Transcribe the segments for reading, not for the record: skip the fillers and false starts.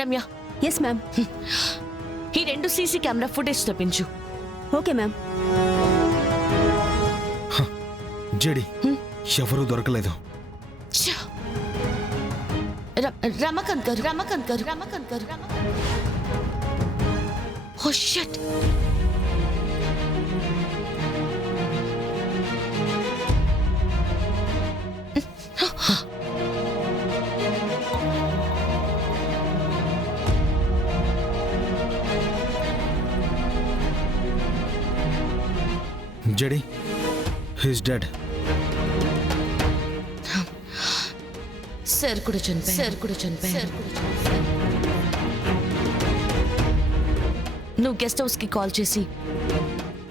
Ramya, yes ma'am. ఈ 2 CC camera footage తెప్పించు. Okay ma'am. JD ఎవరూ దొరకలేదు. ఛ! Ramakant garu. Oh shit. JD he's dead. Sir కూడా చనిపోయారు. నువ్వు గెస్ట్ హౌస్ కి కాల్ చేసి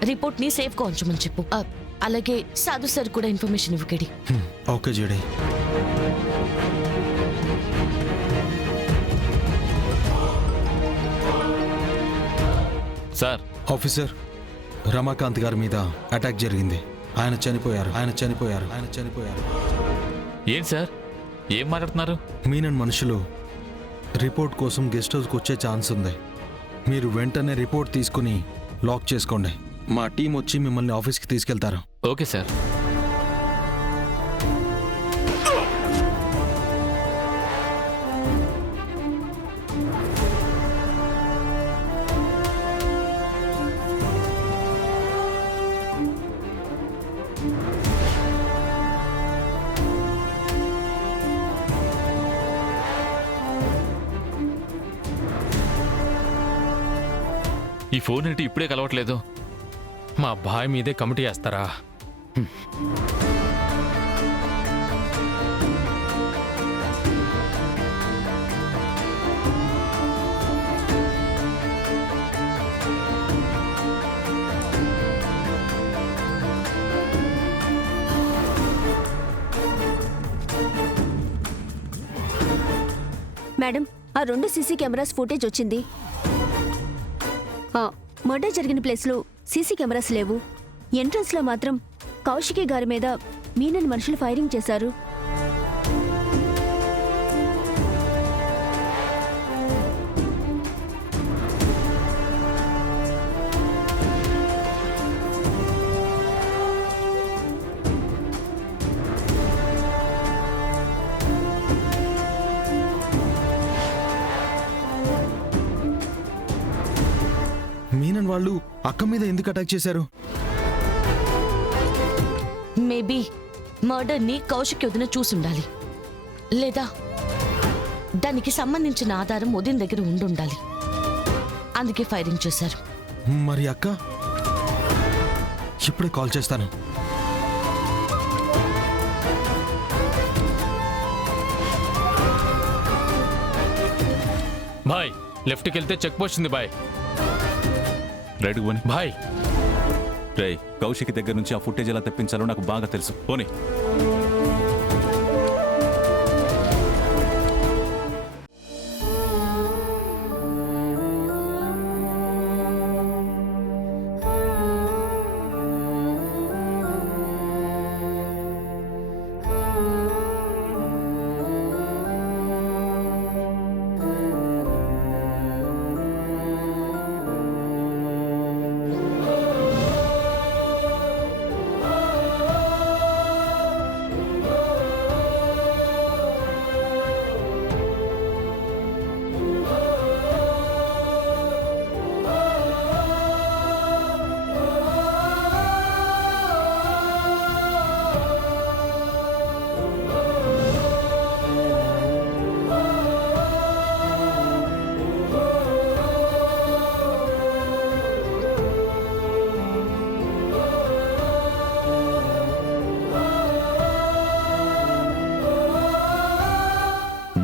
రిపోర్ట్ ని సేఫ్ గా ఉంచమని చెప్పు. అలాగే సాధు సార్ కూడా ఇన్ఫర్మేషన్ ఇవ్వకడి. Okay JD. Sir, officer, Ramakant గారి మీద అటాక్ జరిగింది. ఆయన చనిపోయారు. ఏంటి సార్, ఏం మాట్లాడుతున్నారు? మీనన్ మనుషులు రిపోర్ట్ కోసం గెస్ట్ హౌస్కి వచ్చే ఛాన్స్ ఉంది. మీరు వెంటనే రిపోర్ట్ తీసుకుని లాక్ చేసుకోండి. మా టీం వచ్చి మిమ్మల్ని ఆఫీస్కి తీసుకెళ్తారు. Okay sir. ఈ ఫోన్ ఏంటి ఇప్పుడే కలవట్లేదు? మా బాయ్ మీదే కమిటీ వేస్తారా? మేడం, ఆ 2 సీసీ కెమెరాస్ ఫుటేజ్ వచ్చింది. మర్డర్ జరిగిన ప్లేస్లో సీసీ కెమెరాస్ లేవు. ఎంట్రన్స్లో మాత్రం కౌశికి గారి మీద మీనన్ మనుషులు ఫైరింగ్ చేశారు. మీనన్ వాళ్ళు అక్క మీద ఎందుకు అటాక్ చేశారు? మేబీ మర్డర్ ని కౌశిక్ వదిన చూసుండాలి, లేదా దానికి సంబంధించిన ఆధారం ఉదయం దగ్గర ఉండుండాలి. అందుకే ఫైరింగ్ చేశారు. మరి అక్క? ఇప్పుడే కాల్ చేస్తాను. బాయ్, లెఫ్ట్కి వెళ్తే చెక్ పోస్ట్ ఉంది బాయ్. రైట్ పోనీ. బాయ్, రే, కౌశిక్ దగ్గర నుంచి ఆ ఫుటేజ్ ఎలా తెప్పించాలో నాకు బాగా తెలుసు. పోనీ.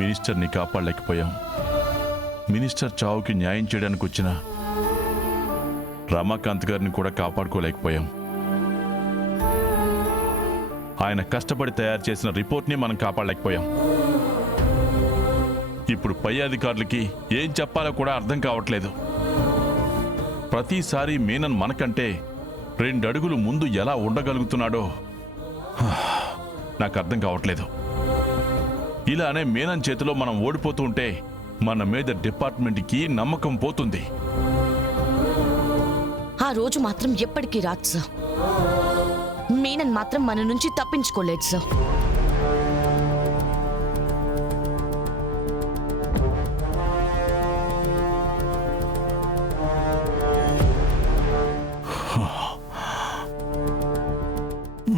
మినిస్టర్ని కాపాడలేకపోయాం. మినిస్టర్ చావుకి న్యాయం చేయడానికి వచ్చిన రమాకాంత్ గారిని కూడా కాపాడుకోలేకపోయాం. ఆయన కష్టపడి తయారు చేసిన రిపోర్ట్ని మనం కాపాడలేకపోయాం. ఇప్పుడు పై అధికారులకి ఏం చెప్పాలో కూడా అర్థం కావట్లేదు. ప్రతిసారి మీనన్ మనకంటే 2 అడుగులు ముందు ఎలా ఉండగలుగుతున్నాడో నాకు అర్థం కావట్లేదు. ఇలానే మీనన్ చేతిలో మనం ఓడిపోతూ ఉంటే మన మీద డిపార్ట్మెంట్కి నమ్మకం పోతుంది. ఆ రోజు మాత్రం ఎప్పటికీ రాదు సార్. మీనన్ మాత్రం మన నుంచి తప్పించుకోలేదు సార్.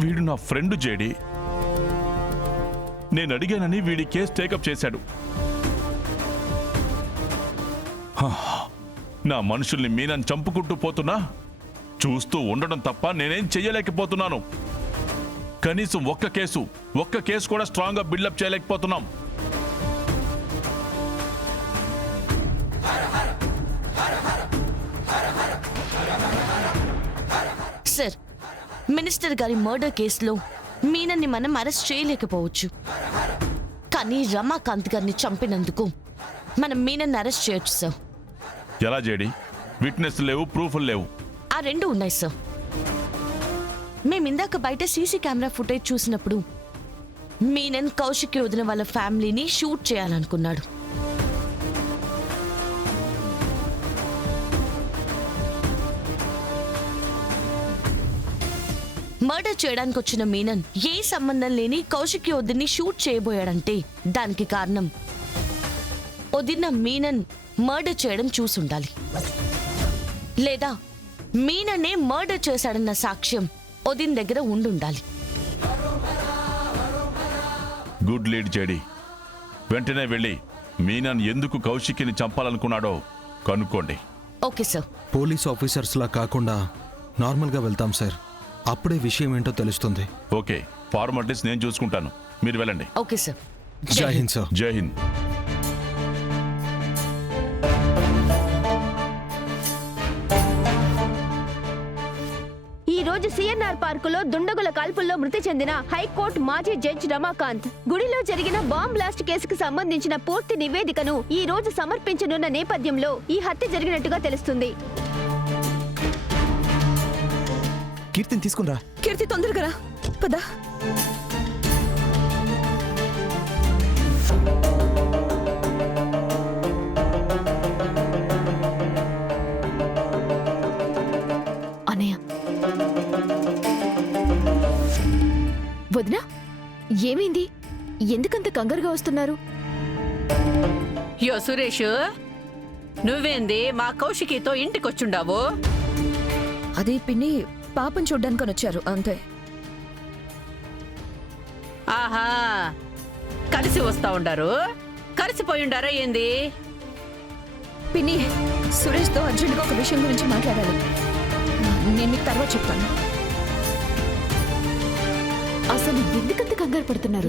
వీడు నా ఫ్రెండ్ జేడి. నేను అడిగానని వీడి కేసు టేకప్ చేశాడు. హ, నా మనుషుల్ని మీనని చంపుకుంటూ పోతున్నా చూస్తూ ఉండడం తప్ప నేనేం చెయ్యలేకపోతున్నాను. కనీసం ఒక్క కేసు కూడా స్ట్రాంగ్ గా బిల్డప్ చేయలేకపోతున్నాం. సార్, మినిస్టర్ గారి మర్డర్ కేసులో మీనన్ని మనం అరెస్ట్ చేయలేకపోవచ్చు, కానీ రమాకాంత్ గారిని చంపినందుకు మనం మీనన్ని అరెస్ట్ చేయొచ్చు సార్. ఎలా జేడి? విట్నెస్ లేవు, ప్రూఫ్లు లేవు. ఆ రెండు ఉన్నాయి సార్. మేమిందాక బయట సీసీ కెమెరా ఫుటేజ్ చూసినప్పుడు మీనన్ కౌశిక్ వదిన వాళ్ళ ఫ్యామిలీని షూట్ చేయాలనుకున్నాడు. మర్డర్ చేయడానికి వచ్చిన మీనన్ ఏ సంబంధం లేని కౌశిక్ వదిన్ని షూట్ చేయబోయాడంటే దానికి కారణం వదిన మీనన్ మర్డర్ చేయడం చూసుండాలి, లేదా మీననే మర్డర్ చేశాడన్న సాక్ష్యం వదిన్ దగ్గర ఉండుండాలి. Good lead JD. వెంటనే వెళ్ళి మీనన్ ఎందుకు కౌశిక్ని చంపాలనుకున్నాడో కనుక్కోండి. Okay sir. పోలీస్ ఆఫీసర్స్లా కాకుండా నార్మల్గా వెళ్తాం సార్. అప్పుడే విషయం ఏంటో తెలుస్తుంది. ఓకే, ఫార్మాలిటీస్ నేను చూసుకుంటాను, మీరు వెళ్ళండి. Okay sir. జై హింద్ సార్. జై హింద్. ఈ రోజు సిఎన్ఆర్ పార్కులో దుండగుల కాల్పుల్లో మృతి చెందిన హైకోర్టు మాజీ జడ్జి రమాకాంత్ గుడిలో జరిగిన బాంబ్ బ్లాస్ట్ కేసుకు సంబంధించిన పూర్తి నివేదికను ఈ రోజు సమర్పించనున్న నేపథ్యంలో ఈ హత్య జరిగినట్టుగా తెలుస్తుంది. కీర్తిని తీసుకురా. కీర్తి తొందరగా రా. పద. అనయ్య, వదినా, ఏమైంది? ఎందుకంత కంగారుగా వస్తున్నారు? యో సురేష్, నువ్వేంది మా కౌశికితో ఇంటికొచ్చుండావు? అదే పిన్ని, పాపం చూడ్డానికని వచ్చారు అంతే. ఆహా, కలిసి వస్తా ఉండారు? కలిసిపోయిండారా ఏంది? పిన్ని, సురేష్తో అర్జెంట్గా ఒక విషయం గురించి మాట్లాడాలి. నేను మీకు తర్వాత చెప్తాను. అసలు ఎందుకంత కంగారు పడుతున్నారు?